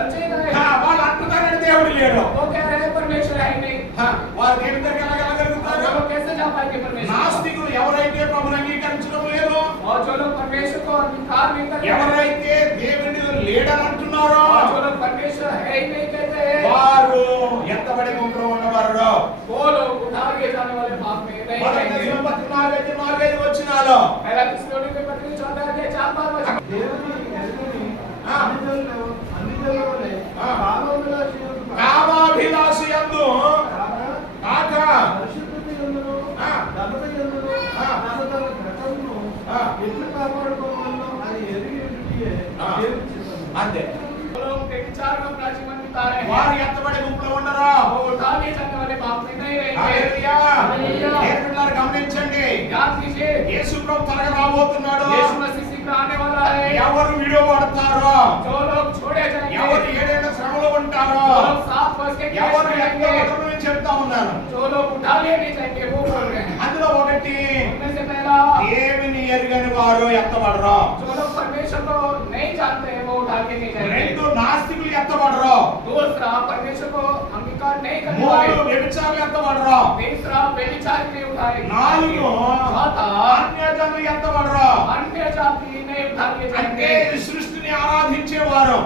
रचे गए వాళ్ళు అంటున్నారని దేవుడు లేడు. वो कह रहे हैं परमेश्वर है ही नहीं। వారు దేవుని దగ్గరికి వెళ్ళగలుగుతారు? वो कैसे जा पाएंगे परमेश्वर? నాస్తికులు ఎవరైతే ప్రభువుని అంగీకరించడం లేదు, और जो लोग परमेश्वर को अंगीकार नहीं करते, ఎవరైతే దేవుని లేడని అంటున్నారో, और जो लोग परमेश्वर है ही नहीं कहते हैं, వారు ఎత్తబడి గుంపులో ఉన్నవారు. वो लोग उठा लिए जाने वाले भाग में नहीं रहेंगे। నాలుగైదు వచ్చినాలో पहला थिस्सलुनीके के पत्री 14 अध्याय 4 वचन దేవుని ఎరుగని అన్ని జనులవలె కామాభిలాషి యందు కాక పరిశుద్ధత యందును ఘనత యందును తన ఘటమును ఎట్లు కాపాడుకోవాలో అది ఎరిగి ఉండియే దేవుని చిత్తము. అంతే. लोग व्यभिचार में अपना जीवन बिता रहे हैं, వారు ఎత్తబడి గుంపులో ఉండరు. वो उठा लिए जाने वाले भाग में नहीं रहेंगे। హల్లెలూయా. హల్లెలూయా। దేవుని గమనించండి, ध्यान दीजिए, యేసు ప్రభు త్వరగా రాబోతున్నాడు. यीशु मसीह शीघ्र आने वाला है। ఎవరు విడివడతారో, जो लोग छोड़े जाएंगे, ఎవరు ఏడేళ్ల శ్రమలో ఉంటారో, जो लोग 7 वर्ष के क्लेश ఎవరు में रहेंगे, ఎత్తబడరు నేను చెప్తా ఉన్నాను. जो लोग उठा लिए नहीं जाएंगे वो बोल रहे हैं। అందులో ఒకటి, उनमें से पहला, దేవుని ఎరుగని వారు ఎత్తబడరు. जो लोग परमेश्वर को नहीं जानते हैं वो उठा के नहीं जाएंगे। రెండు, నాస్తికులు ఎత్తబడరు. दूसरा, परमेश्वर को अंगीकार नहीं करने మూడు, वाले। వ్యభిచారులు ఎత్తబడరు. तीसरा, व्यभिचार नहीं उठाए। నాలుగు, चौथा, అన్యజనులు ఎత్తబడరు. अन्य जाति नहीं उठा के అంటే जाएंगे। ఈ సృష్టిని ఆరాధించేవారు,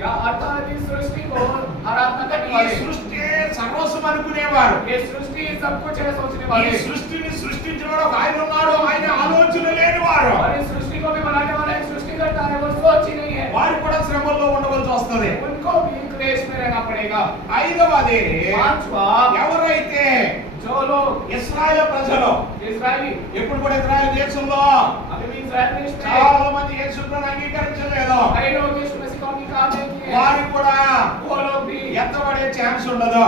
या अर्थात इस सृष्टि को आराधना करने ఈ वाले, సృష్టి సర్వస్వం అనుకునేవారు. ये सृष्टि सब कुछ है सोचने ఈ वाले, సృష్టిని సృష్టించినవాడు ఒక ఆయన ఉన్నాడు, ఆయన ఆలోచన లేనివారు. और इस सृष्टि को भी बनाने वाला एक सृष्टिकर्ता है, वो सोच ही नहीं है। వారు కూడా శ్రమల్లో ఉండవలసి వస్తుంది. उनको भी क्लेश में रहना पड़ेगा। ఐదవది, पांचवा, ఎవరైతే जो लोग ఇశ్రాయేలు ప్రజలు इस्राएली, ఎప్పుడు కూడా ఇశ్రాయేలు దేశంలో अभी भी इस्राएल देश में చాలా మంది యేసుని అంగీకరించలేదు, कई लोग यीशु मसीह को अंगीकार नहीं किए हैं, వారికి కూడా वो लोग भी ఎత్తబడే ఛాన్స్ ఉండదు.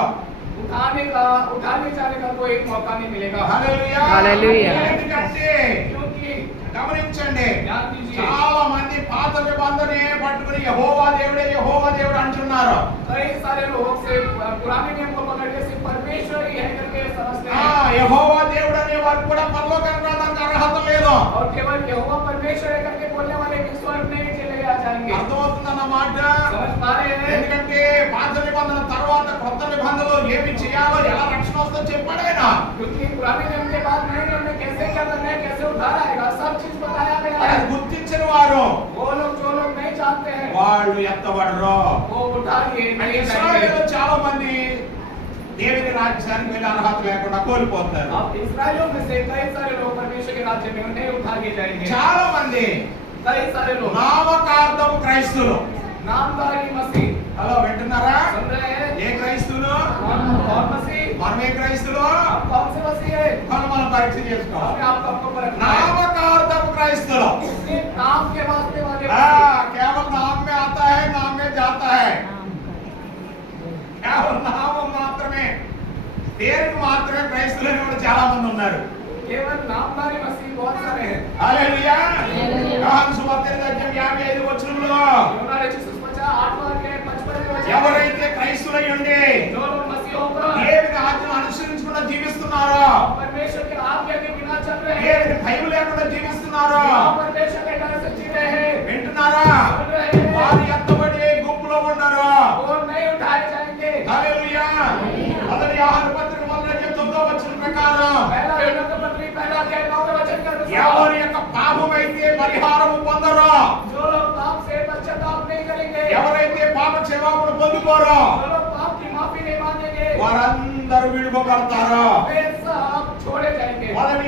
उठाने जाने का कोई मौका नहीं मिलेगा। హల్లెలూయా. హల్లెలూయా. ఎందుకంటే क्योंकि గమనించండి, ध्यान दीजिए, చాలా మంది పాత నిబంధనే పట్టుకుని యెహోవా దేవుడే యెహోవా దేవుడు అంటున్నారు. कई सारे लोग से पुराने नियम को पकड़ के सिर्फ परमेश्वर ही है करके समझते हैं, యెహోవా దేవుడు అనే వారు కూడా పరలోకానికి రావడానికి అర్హత లేదు. और केवल यहोवा परमेश्वर है करके बोलने वाले भी स्वर्ग नहीं चले जाएंगे। అర్థమవుతుందన్న మాట. समझ पा रहे हैं? ఎందుకంటే పాత నిబంధన తర్వాత కొత్త నిబంధనలో ఏమి చేయాలో ఎలా రక్షణ వస్తుందో చెప్పాడు ఆయన. क्योंकि पुराने नियम के बाद नए नियम में कैसे क्या करना है, कैसे उद्धार आएगा, सब चीज बताया गया అది है। గుర్తించిన వారు वो लोग जो लोग नहीं जानते हैं వాళ్ళు ఎత్తబడరు. वो उठा लिए అంటే नहीं जाएंगे। ఇశ్రాయేలులో చాలా మంది దేవుని రాజ్యానికి వెళ్ళే అర్హత లేకుండా కోల్పోతారు. अब इस्राएलियों में से कई सारे लोग परमेश्वर के राज्य में नहीं उठा के जाएंगे। చాలా మంది कई सारे लोग నామకార్థపు క్రైస్తవులు. नामधारी मसीह, హలో వింటున్నారా? सुन रहे हैं? ఏ క్రైస్తవులు? कौन मसीह? మనమే క్రైస్తవులు. आप कौन से मसीह है? మనం పరీక్ష చేసుకోవాలి. अपने आप को आपको परखना है। नामकार्थप क्राइस्तलो सिर्फ नाम के वास्ते वाले केवल नाम में आता है, नाम में जाता है. కేవలం నామం మాత్రమే, పేరుకు మాత్రమే క్రైస్తవులు కూడా చాలా మంది ఉన్నారు. केवल नामधारी मसीह बहुत सारे हैं। హల్లెలూయా. యోహాను సువార్త 8:55 వచనంలో యోనా రచిత సువార్త 8:55 ఎవరైతే క్రైస్తవులై ఉండి जो लोग मसीह होकर దేవుని ఆజ్ఞను అనుసరించకుండా జీవిస్తున్నారో, परमेश्वर के आज्ञा के बिना चल रहे हैं, దేవుని భయం లేకుండా జీవిస్తున్నారో, परमेश्वर के डर से जी रहे हैं, వింటున్నారా? सुन रहे हैं, వారు ఎత్తబడి గుంపులో ఉన్నారు. वो नहीं उठाए जाएंगे। హల్లెలూయా. మొదటి యోహాను పత్రిక 1:9 వచనం ప్రకారం पहला యోనా का पत्री पहला अध्याय 9 वचन के अनुसार ఎవరి యొక్క పాపమైతే పరిహారం పొందరో, जो लोग पाप से पश्चाताप नहीं करेंगे, ఎవరైతే పాప క్షమాపణ పొందుకోరో, जो लोग पाप की माफी नहीं मांगेंगे, వారందరూ విడిపోబడతారు. वे सब छोड़े जाएंगे। మొదటి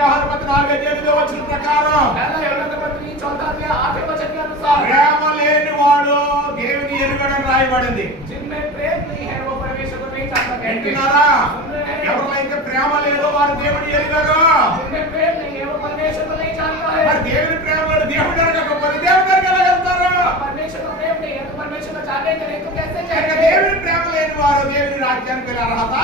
యోహాను పత్రిక 4:8 వచనం ప్రకారం पहला యోనా का पत्री 14 अध्याय 8 वचन के अनुसार ప్రేమ లేని వాడు దేవుని ఎరుగడని రాయబడింది. जिनमें प्रेम नहीं है वो परमेश्वर को नहीं जानता कहते हैं। వింటున్నారా? सुन रहे हैं? ఎవరైతే ప్రేమ లేదో వారు దేవుని ఎరుగరు. जिनमें प्रेम नहीं है वो परमेश्वर को नहीं जानता है। మరి దేవుని ప్రేమ లేని దేవుడు ఎరగకపోతే దేవుని దగ్గరికి ఎలా వెళ్తారు? परमेश्वर को प्रेम नहीं है तो परमेश्वर को जानेंगे नहीं तो कैसे కనుక जाएंगे? దేవుని ప్రేమ లేని వారు దేవుని రాజ్యానికి వెళ్ళే అర్హత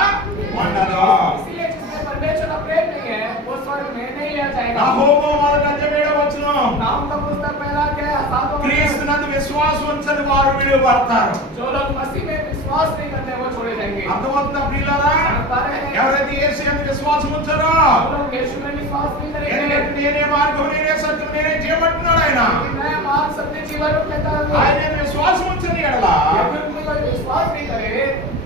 ఉండదు. इसीलिए जिसमें परमेश्वर का प्रेम नहीं है वो स्वर्ग में नहीं लिया जाएगा। నహూము 1:7 వచనం नाम का पुस्तक पहला अध्याय 7 वचन। క్రీస్తునందు విశ్వాసం ఉంచని వారు విడివడతారు. जो लोग मसीह में विश्वास नहीं करते वो छोड़े जाएंगे। అర్థమవుతుందా ప్రియులారా? समझ पा रहे हैं? ఎవరైతే యేసు యందు విశ్వాసం ఉంచారో, जो लोग यीशु में विश्वास नहीं करेंगे, ఎందుకంటే నేనే మార్గం, నేనే సత్యం, నేనే జీవం అంటున్నాడు ఆయన. मैं मान सकते जीवन में लेता है ఆయన మీద విశ్వాసం ఉంచని ఎడల यदि उनमें कोई विश्वास नहीं करे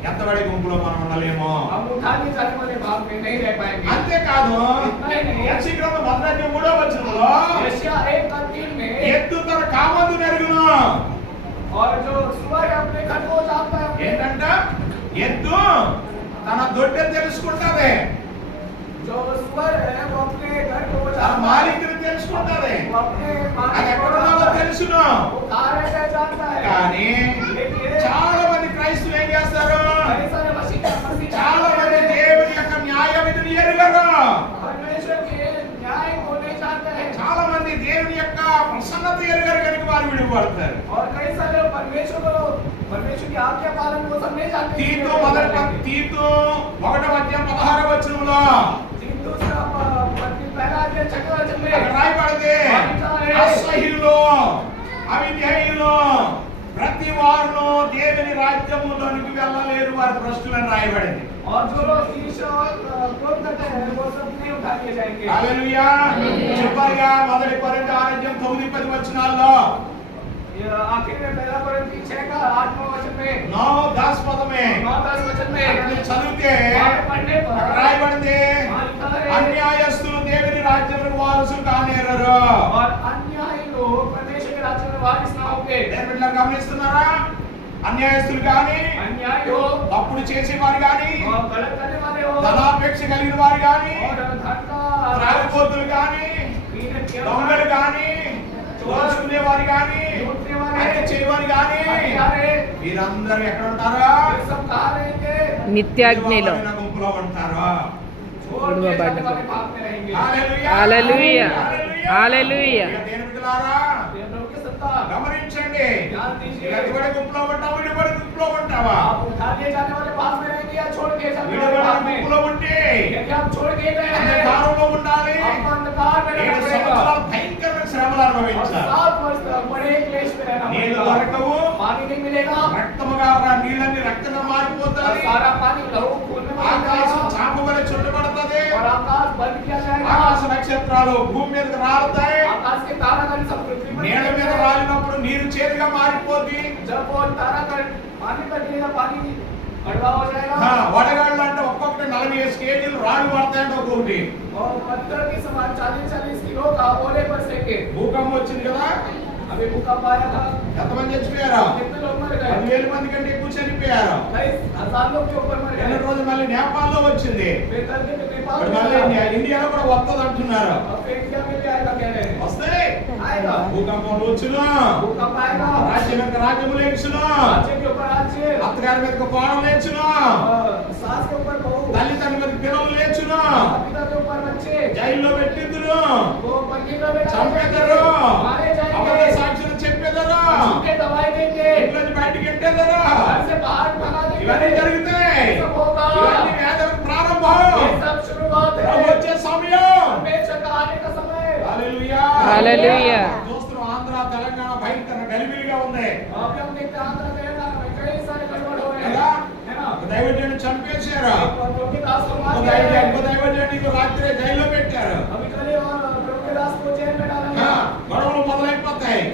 ఎంతబడి గుంపులో మనం ఉండలేమో. हम उठाने जाने वाले भाग में नहीं रह पाएंगे అంతేకాదు इतना ही नहीं యెషయా గ్రంథం 3వ వచనంలో यशायाह 1:3 में ఎద్దు తన కామందు నెరుగును. और जो सुअर अपने घर को जानता है ఏంటంట ఎద్దు తన దొడ్డ తెలుసుకుంటది, जो सुअर है वो अपने घर को తన जानता है మాలికుని తెలుసుకుంటది, वो अपने అది मालिक को ఎక్కడున్నావో जानता है తెలుసును. वो कहाँ रहता है जानता है కానీ लेकिन చాలా మంది క్రైస్తవులు ఏం చేస్తారు, कई सारे मसीह చాలా మంది దేవుని యొక్క న్యాయ విధిని ఎరుగరు. परमेश्वर के न्याय को नहीं जानते हैं చాలా మంది దేవుని యొక్క ప్రసన్నత ఎరుగరు కనుక వారు విడిపడతారు. और कई सारे लोग परमेश्वर की आज्ञा पालन को सब नहीं जानते తీతు 1:16 వచనంలో तीतु का पहला अध्याय 6 वचन में అక్కడ రాయబడింది, అసహ్యులు అవిధేయులు ప్రతి వారును దేవుని రాజ్యములోనికి వెళ్ళలేరు, వారు భ్రష్టులని రాయబడింది. और जो लोग ईर्ष्या और क्रोध करते हैं वो सब नहीं उठा लिए जाएंगे హల్లెలూయా. చివరిగా 1 కొరింథీ 6:9-10 వచనాల్లో ये आखिर में पहला कोरिन्थी 6 का 8वां वचन में 9-10 పదమే 9-10 वचन में అక్కడ మీరు చదివితే वहाँ पढ़ने पर అక్కడ రాయబడింది, वहाँ लिखा है అన్యాయస్తులు దేవుని రాజ్యములకు వారసులు కానేరరు. और अन्यायी लोग परमेश्वर के राज्य में वारिस ना होंगे నేను వీళ్ళని గమనిస్తున్నారా? అన్యాయస్తులు కానీ, अन्यायी हो తప్పుడు చేసేవారు కానీ, और गलत करने वाले हो ధనాపేక్ష కలిగిన వారు కానీ, और धन का త్రాగుబోతులు కానీ, पीने के దొంగలు కానీ, దోచుకునేవారు కానీ, लूटने वाले హత్య చేయవారు కానీ, हत्यारे వీరందరూ ఎక్కడ ఉంటారా? ये सब कहाँ रहेंगे నిత్యాగ్నిలో విడువబడిన గుంపులో ఉంటారు. छोड़ दिए जाने वाले भाग में रहेंगे హల్లెలూయా. హల్లెలూయా. హల్లెలూయా. హల్లెలూయా. ఇక దేని బిడ్డలారా, ये प्रभु की सत्ता గమనించండి, ध्यान दीजिए ఎటువంటి గుంపులో ఉంటావా, విడిపడి గుంపులో ఉంటావా? आप उठा लिए जाने वाले भाग में रहेंगे या छोड़ दिए जाने वाले విడిపడిన भाग में గుంపులో ఉంటే यदि आप छोड़ दिए गए हैं అంధకారంలో ఉండాలి. आपको अंधकार में 7 रहना पड़ेगा సంవత్సరాలు భయంకరమైన శ్రమలు और అనుభవించాలి. 7 वर्ष तक बड़े क्लेश में रहना నీళ్లు पड़ेगा దొరకవు, पानी नहीं मिलेगा రక్తముగా నీళ్ళని రక్తంగా और మారిపోతాయి, सारा पानी लहू खून में ఆకాశం बदल చాపబడి చుట్టబడుతుంది, और आकाश बंद किया जाएगा ఆకాశ నక్షత్రాలు భూమి మీదకి రాలుతాయి, आकाश के तारागण सब पृथ्वी पर నేల మీద गिरेंगे। రాలినప్పుడు నీరు చేదుగా మారిపోద్ది. जब वो तारागण पानी पर गिरेगा पानी कड़वा हो जाएगा వడగాళ్ళు అంటే ఒక్కొక్కటి 45 కేజీలు రాళ్ళు పడతాయంటే ఒక్కొక్కటి. और पत्थर के समान 40-40 किलो का ओले बरसेंगे భూకంపం వచ్చింది కదా, अभी भूकंप आया था ఎంతమంది చచ్చిపోయారు? कितने लोग मर गए 10,000 మంది కంటే ఎక్కువ చనిపోయారు. 10,000 लोग के ऊपर मर నిన్న गए రోజు మళ్ళీ నేపాల్లో వచ్చింది, फिर कल के नेपाल ఇప్పుడు में మళ్ళీ आया। ఇండియాలో కూడా వస్తుంది అంటున్నారు. और फिर इंडिया में भी आएगा कह रहे हैं వస్తాయి, आएगा భూకంపం వచ్చును, भूकंप आएगा రాజ్యం మీద రాజ్యము లేచును, राज्य के ऊपर राज्य అత్తగారి మీద కోణం లేచును, सास के ऊपर बहू తల్లి తండ్రి మీద పిల్లలు లేచును, पिता के ऊपर बच्चे జైల్లో పెట్టిద్దురు, वो बंदीगृह में डाले చంపేదరు, जाएंगे, मारे అబద్ధ जाएंगे సాక్షులు చెప్పేదరు, झूठे दवाई देंगे ఇంట్లోంచి బయటికి ఎట్టేదరు. घर से बाहर भगा ఇవన్నీ देंगे జరుగుతాయి. ये सब होगा ఇవన్నీ వేదనకు ప్రారంభం. ये सब शुरुआत ప్రభు है వచ్చే సమయం. परमेश्वर का आने का समय హల్లెలూయా. హల్లెలూయా. చూస్తున్నాం, ఆంధ్ర తెలంగాణ భయంకర గలిబిలిగా ఉంది अभी हम देखते हैं आंध्र तेलंगाना में कई सारे गड़बड़ हो रहे కదా. हैं है ना ఒక దైవజనుడిని చంపేశారు, प्रभु के दास को ఇంకో मार दिया है దైవజనుడిని రాత్రి జైల్లో పెట్టారు. अभी कल ही और प्रभु के दास को जेल में डाला ఆ, गया గొడవలు మొదలైపోతాయి.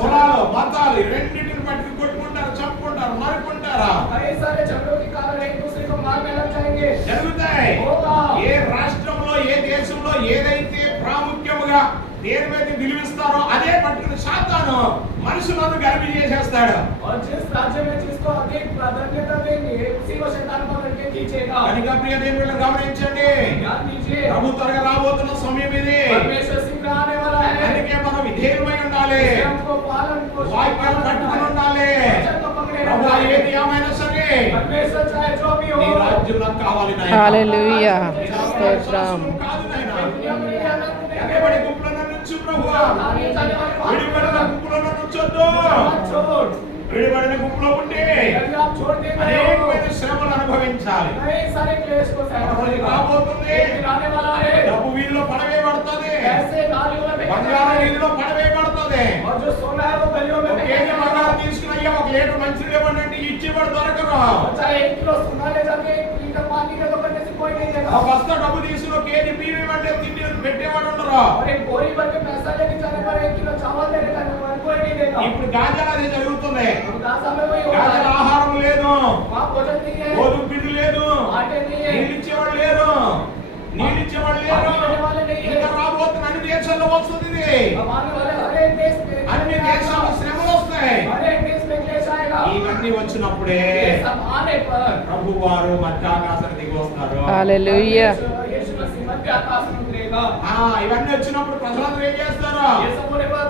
కులాలు మతాలు రెండింటిని పట్టుకు కొట్టుకుంటారు, చంపుకుంటారు, నరుకుంటారు, कई सारे झगड़ों के कारण एक दूसरे को मारने लग जाएंगे జరుగుతాయి. होगा ఏ రాష్ట్రంలో ఏ దేశంలో ఏదైతే ప్రాముఖ్యముగా దేని మీద విలువిస్తారో అదే పట్టుకుని సాతాను మనుషులను గర్భి చేసేస్తాడు. और जिस राज्य में जिसको अधिक प्राधान्यता देंगे उसी को शैतान पकड़ के खींचेगा కనుక ప్రియ దేవుళ్ళు గమనించండి, ध्यान दीजिए ప్రభు త్వరగా రాబోతున్న సమయం ఇది. परमेश्वर शीघ्र आने वाला है అందుకే మనం విధేయులమై ఉండాలి, हमको पालन को వాక్యాలు పట్టుకుని ఉండాలి. वचन को पकड़े ప్రభు रहना है ఏది ఏమైనా సరే परमेश्वर चाहे जो भी हो నీ రాజ్యం నాకు కావాలి నాయనా. హల్లెలూయా. నీ రాజ్యం స్తోత్రం. శాశ్వతం కాదు నాయనా. दुनिया में नहीं आना ఎక్కబడి గుంపులను నుంచు ప్రభువా, आने जाने वाले बात విడిపడిన గుంపులను నుంచొద్దు. मत छोड़ విడిపడిన గుంపులో ఉండి यदि आप छोड़ दे रहे हो అనేకమైన శ్రమలు అనుభవించాలి. कई सारे क्लेश को सहना ఒక రోజు पड़ेगा రాబోతుంది, एक दिन आने वाला है డబ్బు వీధిలో పడవేయబడుతుంది, ऐसे नालियों में फेंका బంగారం जाएगा వీధిలో పడవేయబడుతుంది. और जो सोना है वो गलियों में ఒక फेंका కేజీ जाएगा బంగారం తీసుకుని అయ్యా ఒక లీటర్ మంచినీళ్ళు ఇవ్వండి అంటే ఇచ్చి కూడా దొరకరు. और चाहे 1 किलो सोना ले जाके 1 लीटर पानी दे दो करने से कोई नहीं ఒక देगा బస్తా డబ్బు తీసుకుని ఒక కేజీ బియ్యం ఇవ్వండి తిండి పెట్టేవాడు ఉండరు. और एक बोरी भर के पैसा लेके जाने पर 1 किलो चावल देने का ఇప్పుడు గాజాలు అదే జరుగుతుంది. अब गाजा में वही हो रहा గాజాల है, ఆహారం లేదు, वहाँ भोजन नहीं है, గోధుమ పిండి లేదు, आटे नहीं है, నీళ్ళు ఇచ్చేవాళ్ళు లేరు, నీళ్ళు ఇచ్చేవాళ్ళు లేరు. ఇంకా రాబోతున్న అన్ని దేశాల్లో వస్తుంది ఇది. अब आने वाले हर एक देश में అన్ని దేశాల్లో శ్రమలు వస్తాయి. हर एक देश में क्लेश आएगा। ఇవన్నీ వచ్చినప్పుడే ये सब आने पर ప్రభు వారు మధ్యాకాశానికి దిగి వస్తారు. హల్లెలూయా. यीशु मसीह मध्य आकाश में उतरेगा। ఇవన్నీ వచ్చినప్పుడు ప్రజలందరూ ఏం చేస్తారు? ये सब होने पर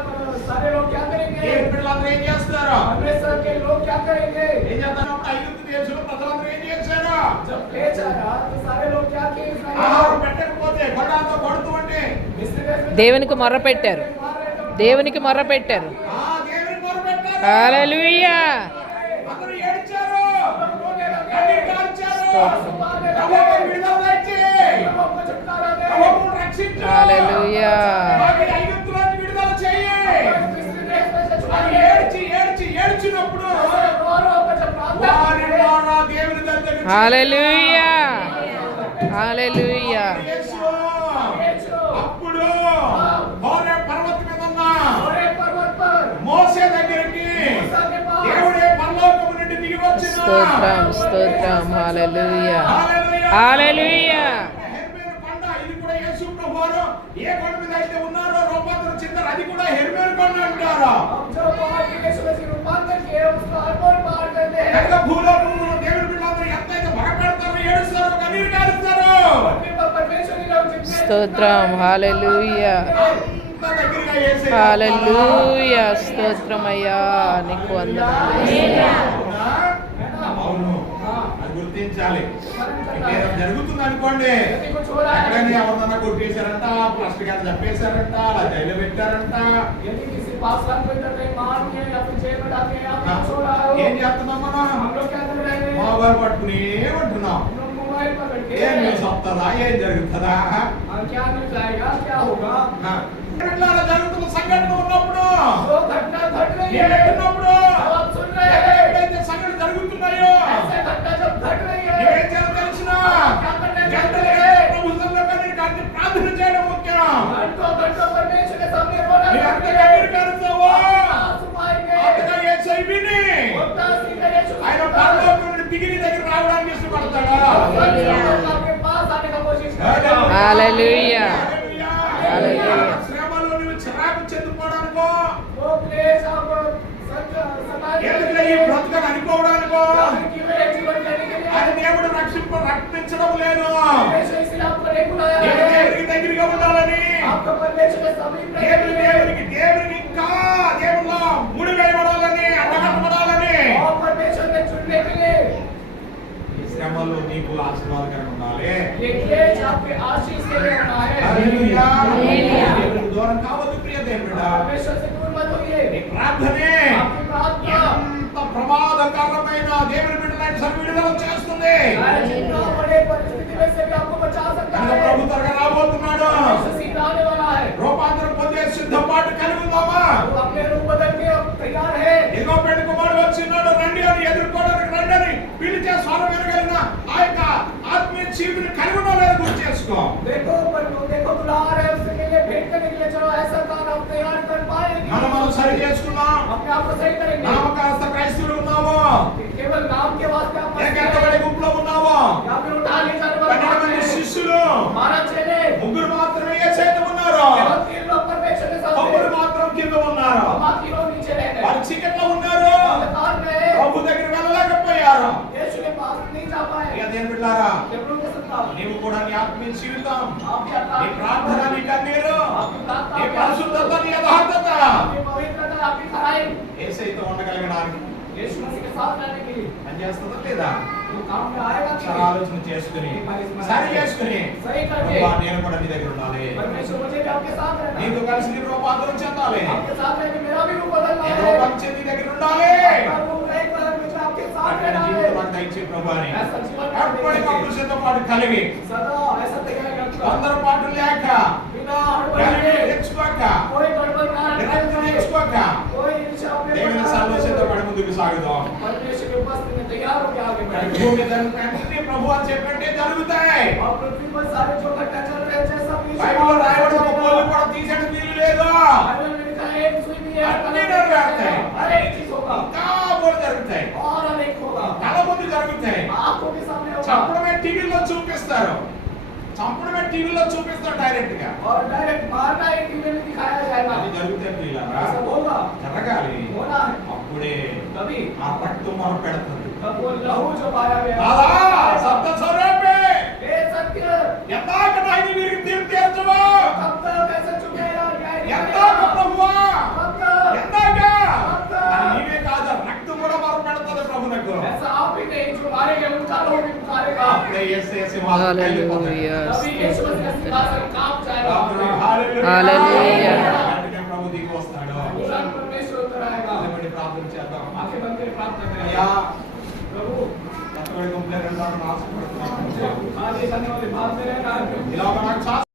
सारे लोग क्या करेंगे? దేవుని బిడ్డలందరూ ఏం చేస్తారు? परमेश्वर के लोग क्या करेंगे? ఏం చేస్తారు? ఐగుప్తు దేశంలో ప్రజలందరూ ఏం చేశారు? जब क्लेश आया तो सारे लोग क्या किए? ఆహారం పెట్టకపోతే గొడ్డలతో కొడుతూ ఉంటే मिस्र देश में దేవునికి మొర్ర పెట్టారు. దేవునికి మొర్ర పెట్టారు. దేవుని మొరపెట్టారు. హల్లెలూయా. అందరూ ఏడ్చారు, కన్నీరు కార్చారు. ప్రభువు విడుదల దయచేయి, को छुटकारा दे। ప్రభువు రక్షించు, హల్లెలూయా. మాకు ఐగుప్తు నుంచి విడుదల చేయి. मिस्र देश में से छुड़ा అని दे। ఏడ్చినప్పుడు औरों को जब प्रार्थना వారి करें, ద్వారా దేవుని దగ్గరికి హల్లెలూయా. హల్లెలూయా. యేసు यीशु అప్పుడు హోరేబ్ పర్వతం మీద ఉన్న और एक पर्वत पर మోసే దగ్గరికి मूसा के पास దేవుడే పరలోకము నుండి దిగి వచ్చిన స్తోత్రం స్తోత్రం. హల్లెలూయా. హల్లెలూయా. హల్లెలూయా. హెర్మేను కొండ, ఇది కూడా యేసు ప్రభువారు ఏ కొండ మీద అయితే ఉన్నారో రూపాంతరం చెందారు, అది కూడా హెర్మేను కొండ అంటారు. अब जो पहाड़ के यीशु मसीह रूपांतर किए उसको हर पहाड़ कहते हैं। కనుక భూలోకంలో దేవుని బిడ్డలందరూ ఎంతైతే భయపెడతారో, ఏడుస్తారో, కన్నీరు కారుస్తారో, पृथ्वी पर परमेश्वर ने लोग जितने స్తోత్రం. హల్లెలూయా. అంత దగ్గరగా యేసయ్య హల్లెలూయా. స్తోత్రం అయ్యా, నీకు వందనాలు. అవును, అది గుర్తించాలి. ఇంకేదో జరుగుతుంది అనుకోండి, यदि कुछ हो रहा है, ఎక్కడైనా ఎవరినన్నా కొట్టేశారంట, ప్లస్ గారు చంపేశారంట, అలా జైలు పెట్టారంట, यदि किसी पासवान को इधर कहीं मार दिए या फिर जेल में डाल दिए या फिर कुछ हो रहा हो, ఏం చేస్తున్నాం మనం? हम लोग क्या कर रहे हैं? మొబైల్ పట్టుకుని ఏమంటున్నాం? हम लोग मोबाइल पर बैठे ఏం हैं। న్యూస్ వస్తుందా, ఏం జరుగుతుందా? क्या न्यूज़ आएगा, क्या होगा? ఇట్లా జరుగుతున్న సంఘటన ఉన్నప్పుడు, जो घटना घट रही నేను है, వింటున్నప్పుడు, जो आप सुन रहे हैं, ఎక్కడైతే సంఘటన జరుగుతున్నాయో ऐसे घटना जब घट रही है, ఏం చేయాలో తెలిసినా గంటలే ప్రభు సన్నిధిలో కన్నీరు కార్చి ప్రార్థన చేయడం ముఖ్యం. घंटों घंटों परमेश्वर के सामने रोना మీరు ఎంత चाहिए। కన్నీరు కారుస్తావో आंसू पाएंगे। అంతగా యేసయ్య విని उतना सीधा यीशु ఆయన मसीह పరలోకం నుండి దిగి నీ దగ్గర రావడానికి ఇష్టపడతాడా? आपके पास आने का कोशिश करेगा। హల్లెలూయా. హల్లెలూయా. శ్రమలో నువ్వు చిరాకు చెందుకోవడానికో, वो क्लेश आप समाज ఎందుకులే ఈ బ్రతుకని అనుకోవడానికో की मेरे जीवन जीने के लिए ఆయన దేవుడు రక్షించడం లేదు. परमेश्वर इसलिए आपको नहीं बुलाया నేను है। దేవునికి దగ్గరగా ఉండాలని, आपको परमेश्वर के समीप रहने के लिए దేవునికి ఇంకా దేవుళ్ళ ముడి వేయబడాలని, అడ్డగట్టబడాలని. और परमेश्वर में जुड़ने के लिए ఈ శ్రమలో నీకు ఆశీర్వాదకరంగా ఉండాలి. ये क्लेश आपके आशीष के लिए होना है। హల్లెలూయా. దేవునికి దూరం కావద్దు ప్రియ దేవుడా. परमेश्वर से दूर मत होइए। నీ ప్రార్థనే आपकी प्रार्थना ఎంత ప్రమాదకరమైన దేవుని బిడ్డలైన సరి విడుదల చేస్తుంది. जितना बड़े परिस्थिति में से भी आपको बचा सकता కనుక है। ప్రభు త్వరగా రాబోతున్నాడు. परमेश्वर सीधा आने वाला है। రూపాంతరం పొందే సిద్ధపాటు కలిగి ఉందామా? वो अपने रूप बदल के अब तैयार है। ఇదిగో పెళ్లి కుమారుడు వచ్చినాడు, రండి అని ఎదుర్కోవడానికి రండి అని పిలిచే స్వరం వినగలిగిన ఆ యొక్క ఆత్మీయ జీవిని కలిగి ఉన్న లేదా గుర్తు చేసుకో. देखो दुल्हा आ रहा है, उसके लिए भेंट करने के लिए चलो ऐसा काम हम तैयार कर पाएंगे। మనం సరి చేసుకున్నాం. अपने आप को सही करेंगे। నామకాస్త క్రైస్తవులు ఉన్నాము, केवल नाम के वास्ते आप ఏకెత్తబడే గుంపులో ఉన్నాము, या फिर उठा ले जाने वाले 12 మంది శిష్యులు, 12 चेले, ముగ్గురు మాత్రమే యేసయ్యతో ఉన్నారు, केवल 3 लोग परमेश्वर के साथ తమ్ముడు थे, మాత్రం కింద ఉన్నారు. और बाकी लोग नीचे रह गए। వారు చీకట్లో ఉన్నారు, अंधकार में ప్రభు దగ్గర వెళ్ళలేకపోయారు. यीशु के पास नहीं जा पाए। ఇక దేవుని బిడ్డలారా, केवल के संतान నీవు కూడా నీ ఆత్మీయ జీవితం, आपकी నీ ప్రార్థన, నీ కన్నీరు, आपकी प्रार्थना, నీ పరిశుద్ధత, నీ యథార్థత आपकी पवित्रता, आपकी खराई యేసయ్యతో ఉండగలగడానికి यीशु मसीह के साथ रहने के लिए పనిచేస్తుందా లేదా? वो काम में आएगा कि చాలా नहीं? ఆలోచన చేసుకుని సరి చేసుకుని सही करके ప్రభువా, నేను కూడా నీ దగ్గర ఉండాలి, परमेश्वर मुझे भी आपके साथ रहना है। నీతో కలిసి నీ రూపాంతరం చెందాలి, आपके साथ रहकर मेरा भी रूप बदलना నీ है। రూపం చెంది నీ దగ్గర ఉండాలి. आपका रूप नहीं बदल, मुझे आपके साथ అక్కడ रहना జీవితం है। నాకు దయచే ప్రభు అని ऐसा जीवन ఎప్పటికప్పుడు సిద్ధపాటు కలిగి सदा ऐसा तैयार रखना। తొందరపాటు లేక बिना గడిబిడి हड़बड़ी తెచ్చుకోక कोई गड़बड़ ना నిరంతరం रखे, తెచ్చుకోక कोई इच्छा अपने దేవుని मन సన్నిధిలో में సిద్ధపడి ముందుకు సాగుదాం. परमेश्वर के उपस्थिति में तैयार होकर आगे కానీ बढ़े। భూమి మీద జరుగుతాయి ప్రభు అని చెప్పంటే జరుగుతాయి. और पृथ्वी पर सारे जो घटना चल रहे हैं जैसा भी బైబిల్లో రాయబడిన ఒక పొల్లు కూడా తీసేయడం వీలు లేదు. बाइबल में लिखा है एक सुई भी है అన్నీ నెరవేరుతాయి. हर టీవీలో చూపిస్తారు, చంపడమే టీవీలో చూపిస్తారు డైరెక్ట్ గా. और डायरेक्ट मारना ही टीवी में दिखाया जाएगा। అది జరిగితే ప్రియులారా, ऐसा होगा, జరగాలి. होना है। అప్పుడే तभी ఆ రక్తం మన పెడుతుంది. तब वो लहू जो पाया गया అలా సత్య స్వరూపే हे सत्य ఎందాక నాయని వీరికి తీర్పు తీర్చవా, कब तक ऐसा चुकेगा न्याय नहीं ఎందాక करेगा? ప్రభువా, कब तक? ఎందాక कब तक? అని నీవే కాదు, రక్తం కూడా మన పెడుతుంది ప్రభునకు. ऐसा आप ही नहीं, जो मारेंगे उनका लोग भी मारेगा। అప్పుడే యేసయ్య సింహాసనం వెళ్ళిపోతాడు. హల్లెలూయా. तभी यीशु मसीह का सिंहासन कांप जाएगा। అప్పుడు హల్లెలూయా. హల్లెలూయా. వెంటనే ప్రభు దిగి వస్తాడు. तुरंत परमेश्वर उतर आएगा। నిలబడి ప్రార్థన చేద్దాం. आंखें बंद करके प्रार्थना करें। అయ్యా, प्रभु ఎంతవరకు ఉంటే రెండో ఆశపడుతున్నాను. आज ये करने वाले बात मेरे कारण ఇలాగ నాకు